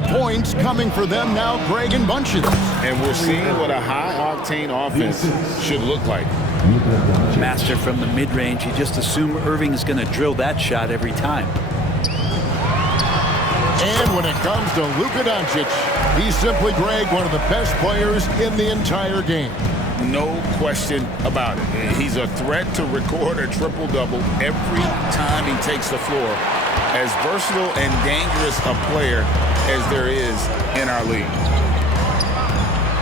the points coming for them now, Greg and Bunches. And we're seeing what a high-octane offense should look like. Master from the mid-range. You just assume Irving's going to drill that shot every time. And when it comes to Luka Doncic, he's simply, Greg, one of the best players in the entire game. No question about it. He's a threat to record a triple-double every time he takes the floor. As versatile and dangerous a player as there is in our league.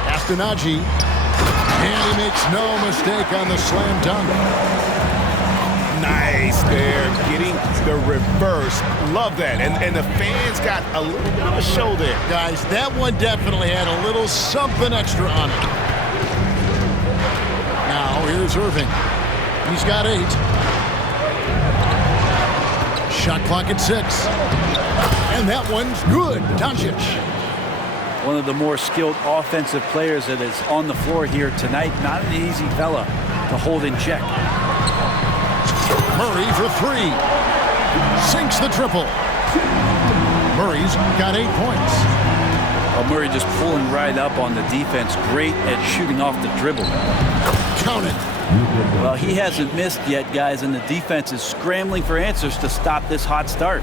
Castanacci, and he makes no mistake on the slam dunk. Nice there, getting the reverse. Love that. And the fans got a little bit of a show there. Guys, that one definitely had a little something extra on it. Now, here's Irving. He's got 8. Shot clock at 6. And that one's good. Doncic. One of the more skilled offensive players that is on the floor here tonight. Not an easy fella to hold in check. Murray for 3. Sinks the triple. Murray's got 8 points. Well, Murray just pulling right up on the defense. Great at shooting off the dribble. Count it. Well, he hasn't missed yet, guys, and the defense is scrambling for answers to stop this hot start.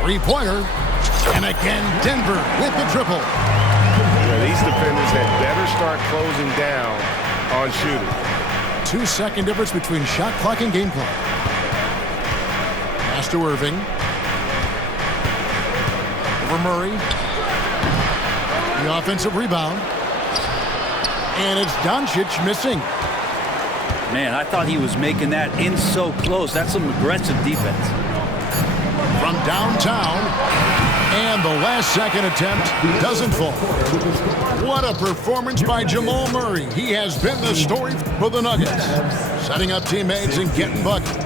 Three-pointer. And again, Denver with the triple. Yeah, these defenders had better start closing down on shooting. 2-second difference between shot clock and game clock. Pass to Irving. Over Murray. The offensive rebound. And it's Doncic missing. Man, I thought he was making that in so close. That's some aggressive defense. From downtown. And the last-second attempt doesn't fall. What a performance by Jamal Murray. He has been the story for the Nuggets. Setting up teammates and getting buckets.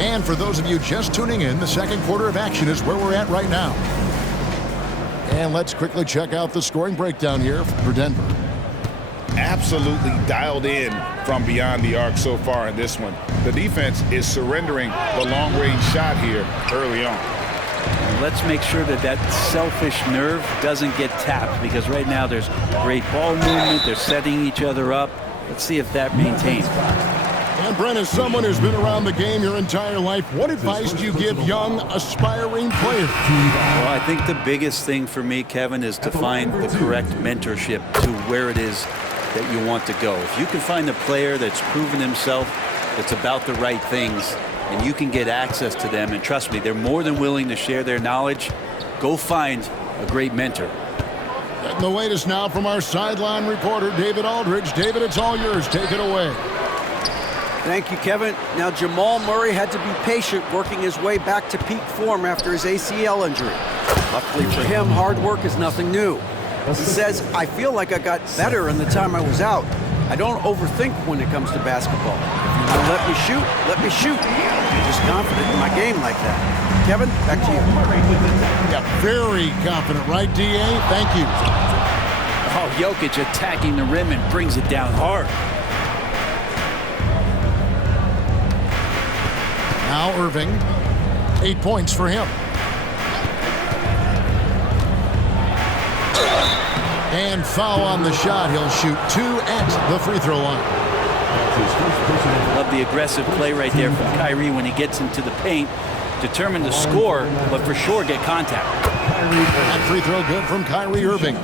And for those of you just tuning in, the second quarter of action is where we're at right now. And let's quickly check out the scoring breakdown here for Denver. Absolutely dialed in from beyond the arc so far in this one. The defense is surrendering the long-range shot here early on. Let's make sure that that selfish nerve doesn't get tapped, because right now there's great ball movement. They're setting each other up. Let's see if that maintains. And Brent, as someone who's been around the game your entire life, what advice do you give young, aspiring players? Well, I think the biggest thing for me, Kevin, is to find the correct mentorship to where it is that you want to go. If you can find a player that's proven himself, that's about the right things, and you can get access to them, and trust me, they're more than willing to share their knowledge, go find a great mentor. And the latest now from our sideline reporter, David Aldridge. David, it's all yours. Take it away. Thank you, Kevin. Now, Jamal Murray had to be patient working his way back to peak form after his ACL injury. Luckily for him, hard work is nothing new. He says, I feel like I got better in the time I was out. I don't overthink when it comes to basketball. If you want to let me shoot, let me shoot. I'm just confident in my game like that. Kevin, back to you. Yeah, very confident, right, D.A.? Thank you. Oh, Jokic attacking the rim and brings it down hard. Now Irving, 8 points for him. And foul on the shot. He'll shoot 2 at the free throw line. Love the aggressive play right there from Kyrie when he gets into the paint. Determined to score, but for sure get contact. That free throw good from Kyrie Irving.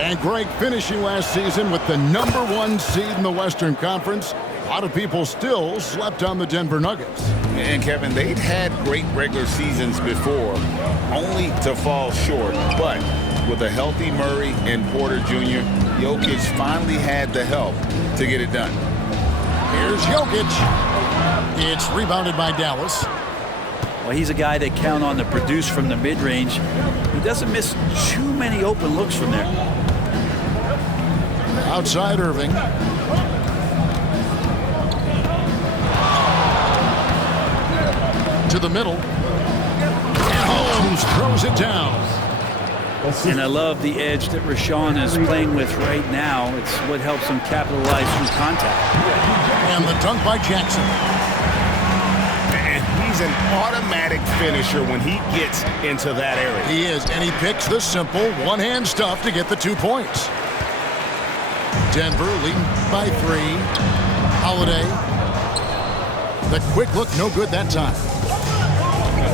And Greg finishing last season with the #1 seed in the Western Conference. A lot of people still slept on the Denver Nuggets. And Kevin, they'd had great regular seasons before, only to fall short. But with a healthy Murray and Porter Jr., Jokic finally had the help to get it done. Here's Jokic. It's rebounded by Dallas. Well, he's a guy that count on to produce from the mid-range. He doesn't miss too many open looks from there. Outside Irving. To the middle. And Holmes throws it down. And I love the edge that Rashawn is playing with right now. It's what helps him capitalize through contact. And the dunk by Jackson. And he's an automatic finisher when he gets into that area. He is, and he picks the simple one-hand stuff to get the 2 points. Denver leading by 3. Holiday. The quick look, no good that time.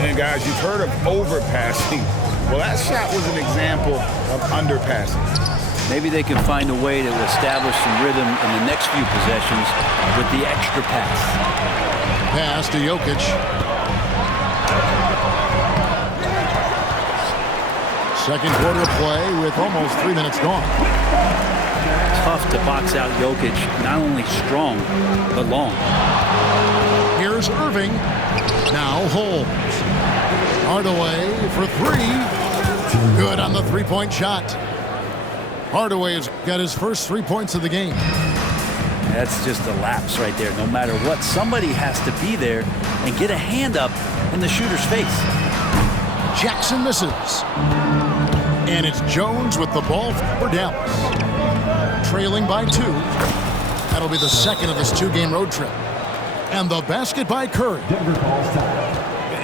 And guys, you've heard of overpassing. Well, that shot was an example of underpassing. Maybe they can find a way to establish some rhythm in the next few possessions with the extra pass. Pass to Jokic. Second quarter of play with almost 3 minutes gone. Tough to box out Jokic, not only strong, but long. Here's Irving. Now Holmes. Hardaway for 3. Good on the three-point shot. Hardaway has got his first 3 points of the game. That's just a lapse right there. No matter what, somebody has to be there and get a hand up in the shooter's face. Jackson misses. And it's Jones with the ball for Dallas. Trailing by 2. That'll be the second of this 2-game road trip. And the basket by Curry.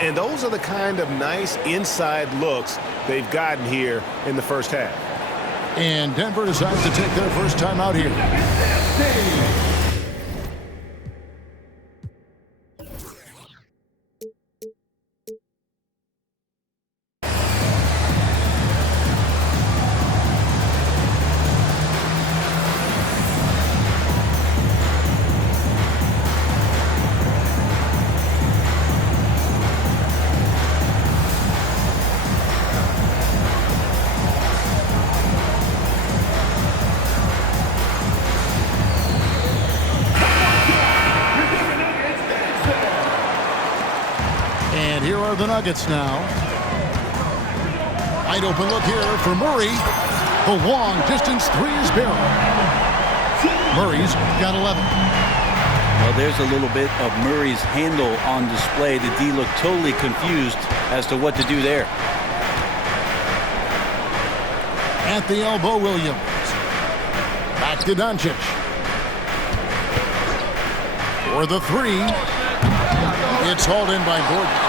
And those are the kind of nice inside looks they've gotten here in the first half. And Denver decides to take their first time out here. And here are the Nuggets now. Wide open look here for Murray. The long distance 3 is barrel. Murray's got 11. Well, there's a little bit of Murray's handle on display. The D looked totally confused as to what to do there. At the elbow, Williams. Back to Doncic. For the 3. It's hauled in by Gordon.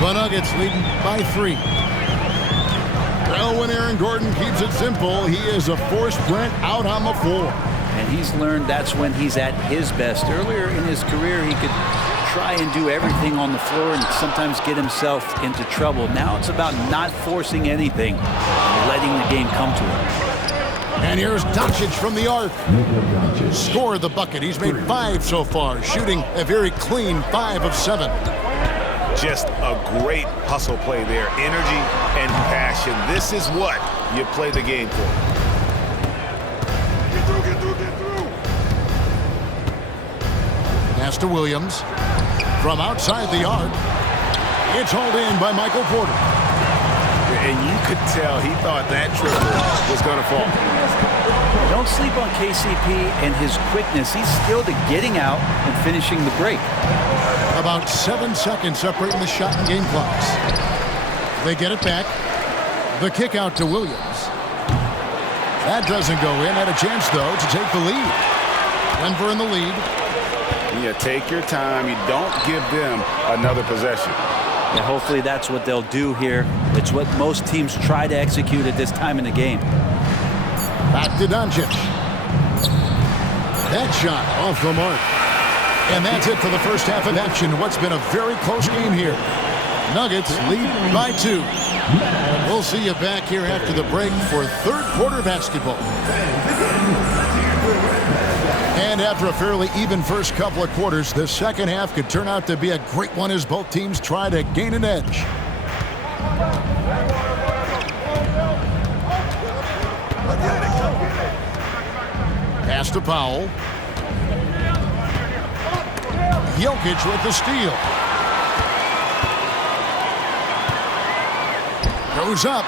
The Nuggets leading by 3. Well, when Aaron Gordon keeps it simple, he is a force print out on the floor. And he's learned that's when he's at his best. Earlier in his career, he could try and do everything on the floor and sometimes get himself into trouble. Now it's about not forcing anything and letting the game come to him. And here's Doncic from the arc. Scored the bucket. He's made 5 so far, shooting a very clean 5 of 7. Just a great hustle play there. Energy and passion. This is what you play the game for. Get through, get through, get through. Pass to Williams. From outside the arc. It's hauled in by Michael Porter. And you could tell he thought that triple was going to fall. Don't sleep on KCP and his quickness. He's skilled at getting out and finishing the break. About 7 seconds separating the shot and game clocks. They get it back. The kick out to Williams. That doesn't go in. Had a chance, though, to take the lead. Denver in the lead. Yeah, take your time. You don't give them another possession. And hopefully that's what they'll do here. It's what most teams try to execute at this time in the game. Back to Doncic. That shot off the mark. And that's it for the first half of action. What's been a very close game here. Nuggets lead by 2. We'll see you back here after the break for third quarter basketball. And after a fairly even first couple of quarters, the second half could turn out to be a great one as both teams try to gain an edge. Pass to Powell. Jokic with the steal. Goes up.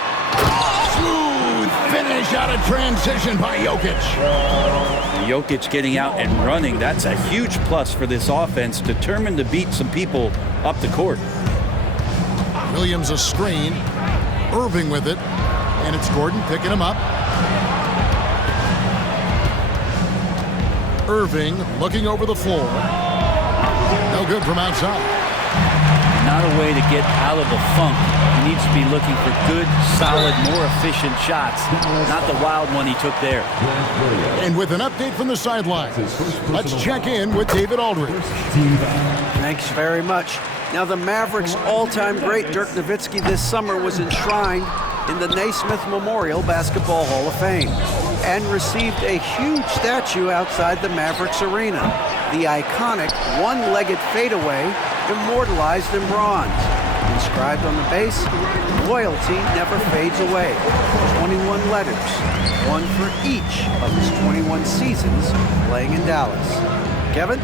Smooth finish out of transition by Jokic. Jokic getting out and running, that's a huge plus for this offense, determined to beat some people up the court. Williams a screen. Irving with it. And it's Gordon picking him up. Irving looking over the floor. No good from outside. Not a way to get out of the funk. He needs to be looking for good, solid, more efficient shots, not the wild one he took there. And with an update from the sidelines, let's check in with David Aldridge. Thanks very much. Now, the Mavericks' all-time great Dirk Nowitzki this summer was enshrined in the Naismith Memorial Basketball Hall of Fame and received a huge statue outside the Mavericks arena. The iconic one-legged fadeaway immortalized in bronze. Inscribed on the base, loyalty never fades away. 21 letters, one for each of his 21 seasons playing in Dallas. Kevin?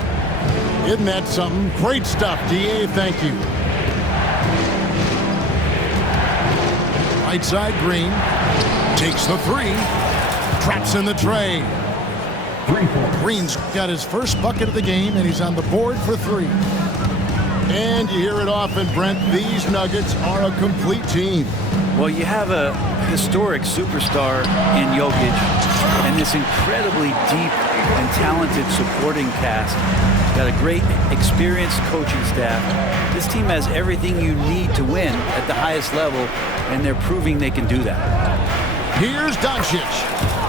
Isn't that something? Great stuff, DA. Thank you. Right side, Green takes the three. Traps in the tray. Green's got his first bucket of the game, and he's on the board for three. And you hear it often, Brent, these Nuggets are a complete team. Well, you have a historic superstar in Jokic and this incredibly deep and talented supporting cast. Got a great, experienced coaching staff. This team has everything you need to win at the highest level, and they're proving they can do that. Here's Doncic.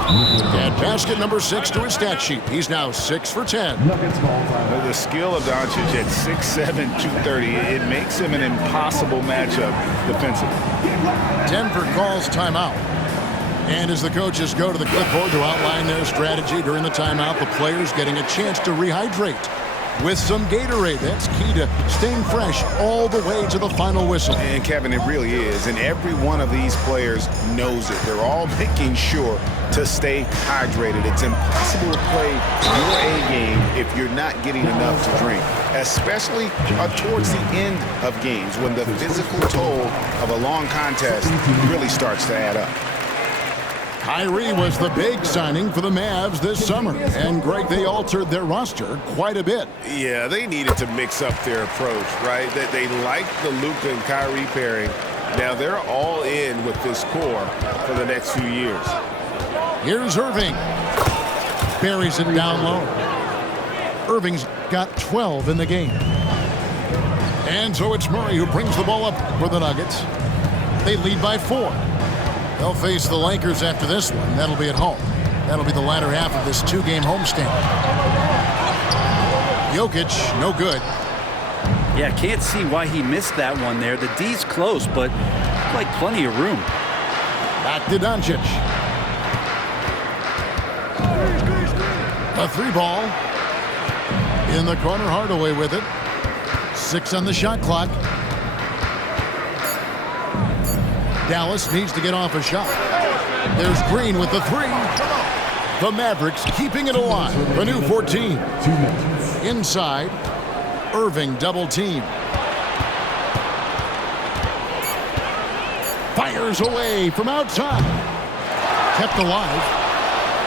And basket number 6 to his stat sheet. He's now 6 for 10. The skill of Doncic at 6'7", 230, it makes him an impossible matchup defensively. Denver calls timeout. And as the coaches go to the clipboard to outline their strategy during the timeout, the players getting a chance to rehydrate with some Gatorade. That's key to staying fresh all the way to the final whistle. And Kevin, it really is. And every one of these players knows it. They're all making sure to stay hydrated. It's impossible to play your A game if you're not getting enough to drink, especially towards the end of games when the physical toll of a long contest really starts to add up. Kyrie was the big signing for the Mavs this summer. And, Greg, they altered their roster quite a bit. Yeah, they needed to mix up their approach, right? That they liked the Luka and Kyrie pairing. Now they're all in with this core for the next few years. Here's Irving. Buries it down low. Irving's got 12 in the game. And so it's Murray who brings the ball up for the Nuggets. They lead by 4. They'll face the Lakers after this one. That'll be at home. That'll be the latter half of this 2-game homestand. Jokic, no good. Yeah, can't see why he missed that one there. The D's close, but like plenty of room. Back to Doncic. A 3-ball. In the corner, Hardaway with it. 6 on the shot clock. Dallas needs to get off a shot. There's Green with the 3. The Mavericks keeping it alive. The new 14. Inside, Irving double team. Fires away from outside. Kept alive.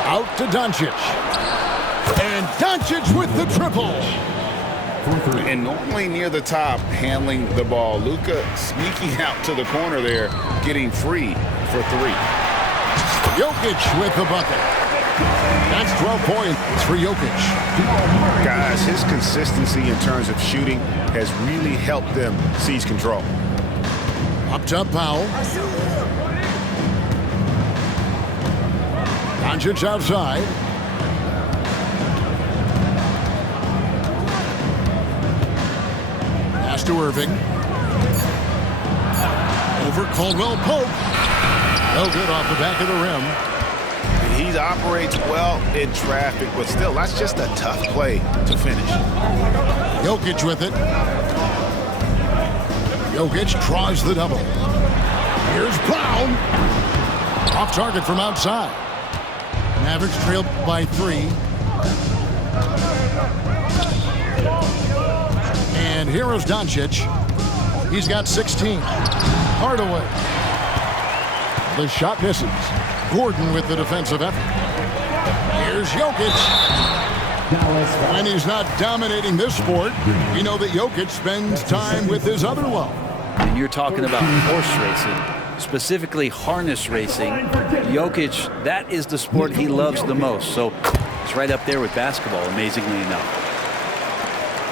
Out to Doncic. And Doncic with the triple. And normally near the top, handling the ball. Luka sneaking out to the corner there, getting free for 3. Jokic with the bucket. That's 12 points for Jokic. Guys, his consistency in terms of shooting has really helped them seize control. Up top, Powell. Doncic outside. Pass to Irving. Over Caldwell Pope. No good off the back of the rim. He operates well in traffic, but still, that's just a tough play to finish. Jokic with it. Jokic draws the double. Here's Brown. Off target from outside. Mavericks trailed by 3. And here is Doncic. He's got 16. Hardaway. The shot misses. Gordon with the defensive effort. Here's Jokic. When he's not dominating this sport, you know that Jokic spends time with his other love, And you're talking about horse racing, specifically harness racing. Jokic, that is the sport he loves the most. So it's right up there with basketball, amazingly enough.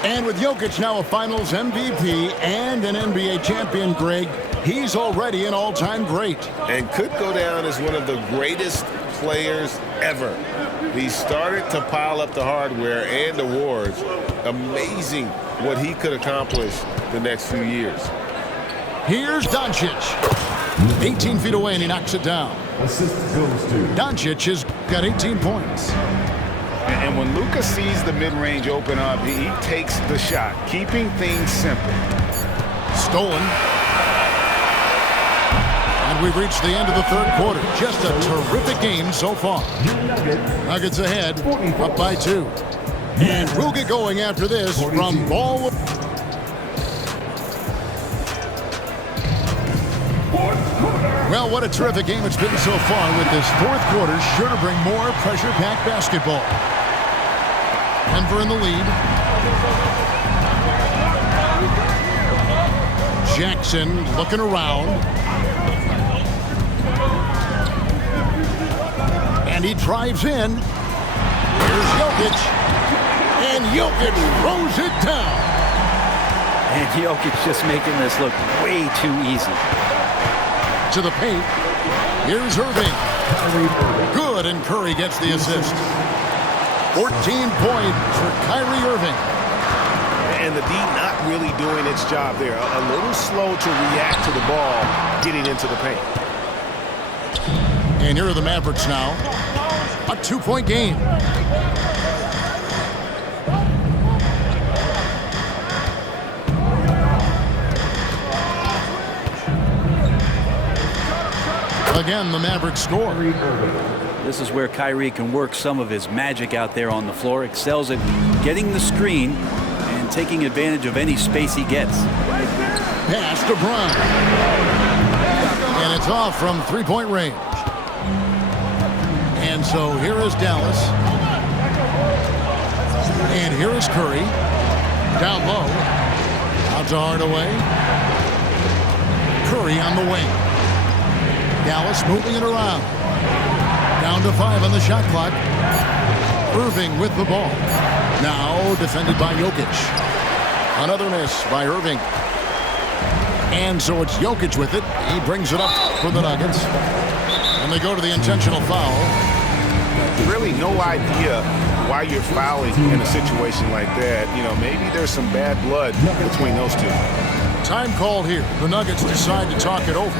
And with Jokic now a Finals MVP and an NBA champion, Greg, he's already an all-time great. And could go down as one of the greatest players ever. He started to pile up the hardware and awards. Amazing what he could accomplish the next few years. Here's Doncic. 18 feet away, and he knocks it down. Assist goes to Doncic has got 18 points. And when Luka sees the mid-range open up, he takes the shot, keeping things simple. Stolen. And we've reached the end of the third quarter. Just a terrific game so far. Nuggets ahead, up by 2. And we'll get going after this from ball. Well, what a terrific game it's been so far, with this fourth quarter sure to bring more pressure-packed basketball. Denver in the lead. Jackson looking around. And he drives in. Here's Jokic. And Jokic throws it down. And Jokic just making this look way too easy. To the paint. Here's Irving. Good, and Curry gets the assist. 14 points for Kyrie Irving. And the D not really doing its job there. A little slow to react to the ball getting into the paint. And here are the Mavericks now. A 2-point game. Again, the Mavericks score. This is where Kyrie can work some of his magic out there on the floor. Excels at getting the screen and taking advantage of any space he gets. Pass to Bron. And it's off from three-point range. And so here is Dallas. And here is Curry. Down low. Out to Hardaway. Curry on the wing. Dallas moving it around. Down to 5 on the shot clock. Irving with the ball. Now defended by Jokic. Another miss by Irving. And so it's Jokic with it. He brings it up for the Nuggets. And they go to the intentional foul. Really no idea why you're fouling in a situation like that. You know, maybe there's some bad blood between those two. Time called here. The Nuggets decide to talk it over.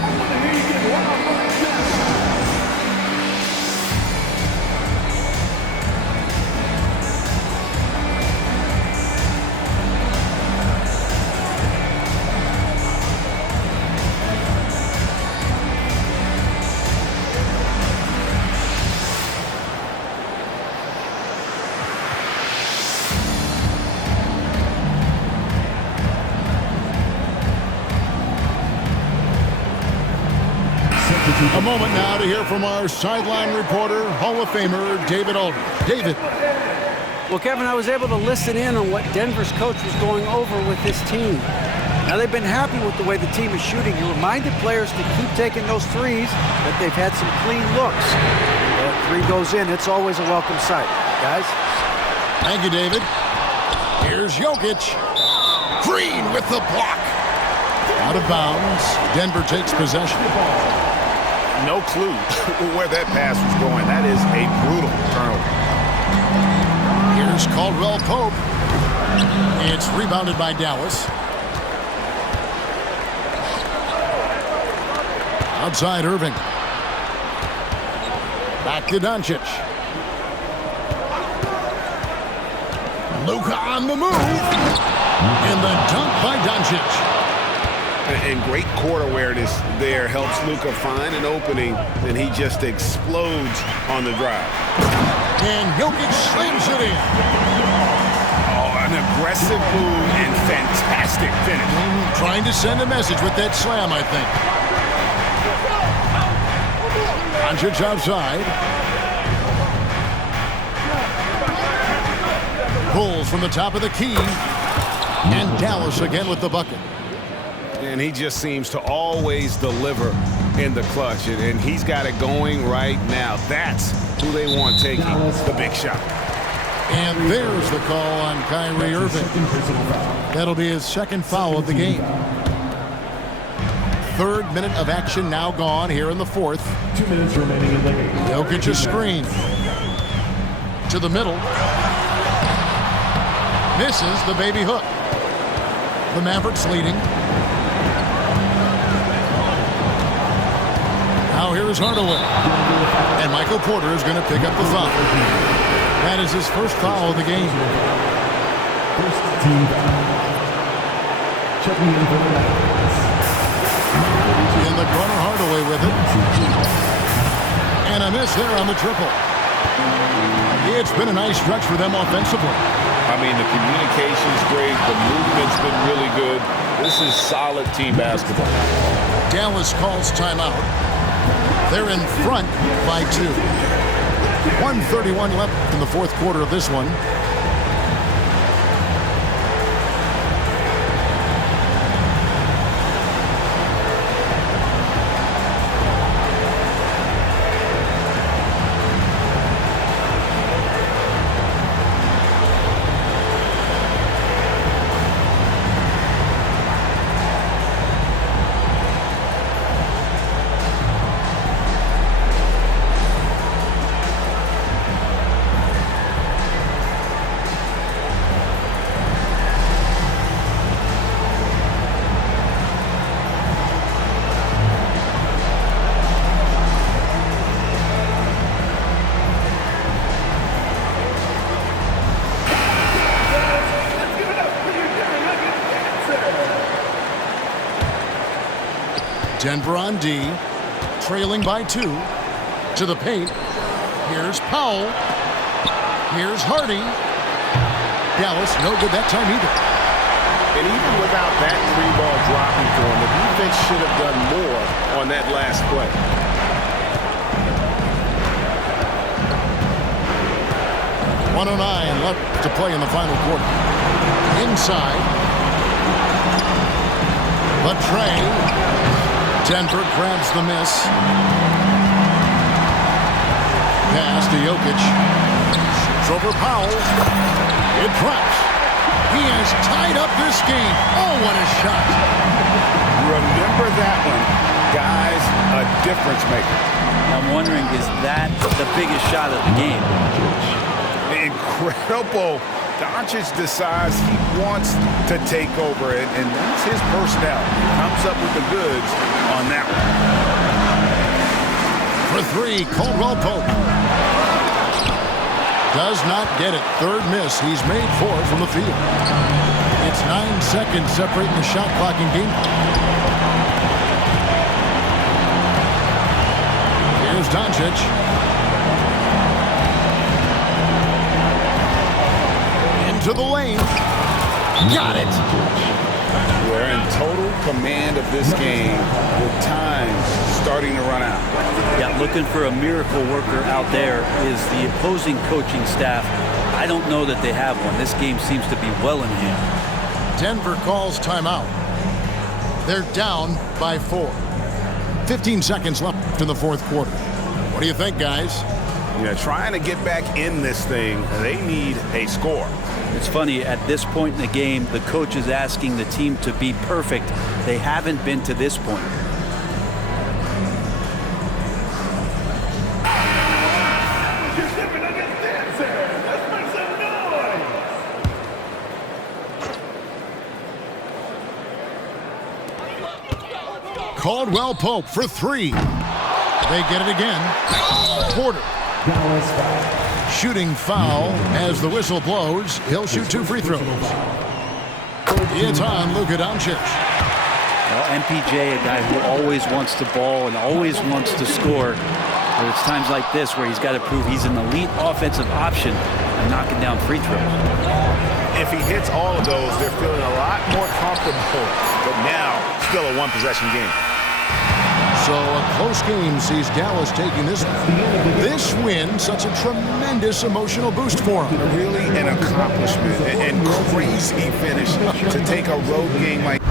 A moment now to hear from our sideline reporter, Hall of Famer David Aldridge. David. Well, Kevin, I was able to listen in on what Denver's coach was going over with his team. Now, they've been happy with the way the team is shooting. He reminded players to keep taking those threes, that they've had some clean looks. That three goes in, it's always a welcome sight. Guys? Thank you, David. Here's Jokic. Green with the block. Out of bounds. Denver takes possession. No clue where that pass was going. That is a brutal turnover. Here's Caldwell Pope. It's rebounded by Dallas. Outside Irving. Back to Doncic. Luka on the move. And the dunk by Doncic. And great court awareness there helps Luka find an opening, and he just explodes on the drive. And Jokic slams it in. Oh, an aggressive move and fantastic finish. Trying to send a message with that slam, I think. Doncic outside. Pulls from the top of the key. And Dallas again with the bucket. And he just seems to always deliver in the clutch. And he's got it going right now. That's who they want taking the big shot. And there's the call on Kyrie Irving. That'll be his second foul of the game. Third minute of action now gone here in the fourth. 2 minutes remaining in the game. Jokic a screen. To the middle. Misses the baby hook. The Mavericks leading. Now here's Hardaway. And Michael Porter is going to pick up the foul. That is his first foul of the game. First team foul. Checking in for the Mavericks. In the corner, Hardaway with it. And a miss there on the triple. It's been a nice stretch for them offensively. I mean, the communication's great. The movement's been really good. This is solid team basketball. Dallas calls timeout. They're in front by 2. 1:31 left in the fourth quarter of this one. Denver on D, trailing by 2. To the paint. Here's Powell. Here's Hardy. Dallas, no good that time either. And even without that 3-ball dropping for him, the defense should have done more on that last play. 1:09 left to play in the final quarter. Inside. But Trey. Denver grabs the miss. Pass to Jokic. It's over Powell. It drops. He has tied up this game. Oh, what a shot. Remember that one. Guys, a difference maker. I'm wondering, is that the biggest shot of the game? Incredible. Doncic decides he wants to take over it, and that's his personnel. Comes up with the goods on that one. For 3, Caldwell Pope. Does not get it. Third miss. He's made 4 from the field. It's 9 seconds separating the shot clock and game clock. Here's Doncic. To the lane. Got it. They're in total command of this game with time starting to run out. Yeah, looking for a miracle worker out there is the opposing coaching staff. I don't know that they have one. This game seems to be well in hand. Denver calls timeout. They're down by 4. 15 seconds left in the fourth quarter. What do you think, guys? You know, trying to get back in this thing, they need a score. It's funny, at this point in the game, the coach is asking the team to be perfect. They haven't been to this point. Caldwell Pope for 3. They get it again. Porter. Dallas foul. Shooting foul as the whistle blows. He'll shoot 2 free throws. It's on Luka Doncic. Well, MPJ, a guy who always wants to ball and always wants to score. But it's times like this where he's got to prove he's an elite offensive option and knocking down free throws. If he hits all of those, they're feeling a lot more comfortable. But now, still a one-possession game. So a close game sees Dallas taking this one. This win, such a tremendous emotional boost for him. Really an accomplishment and crazy finish to take a road game like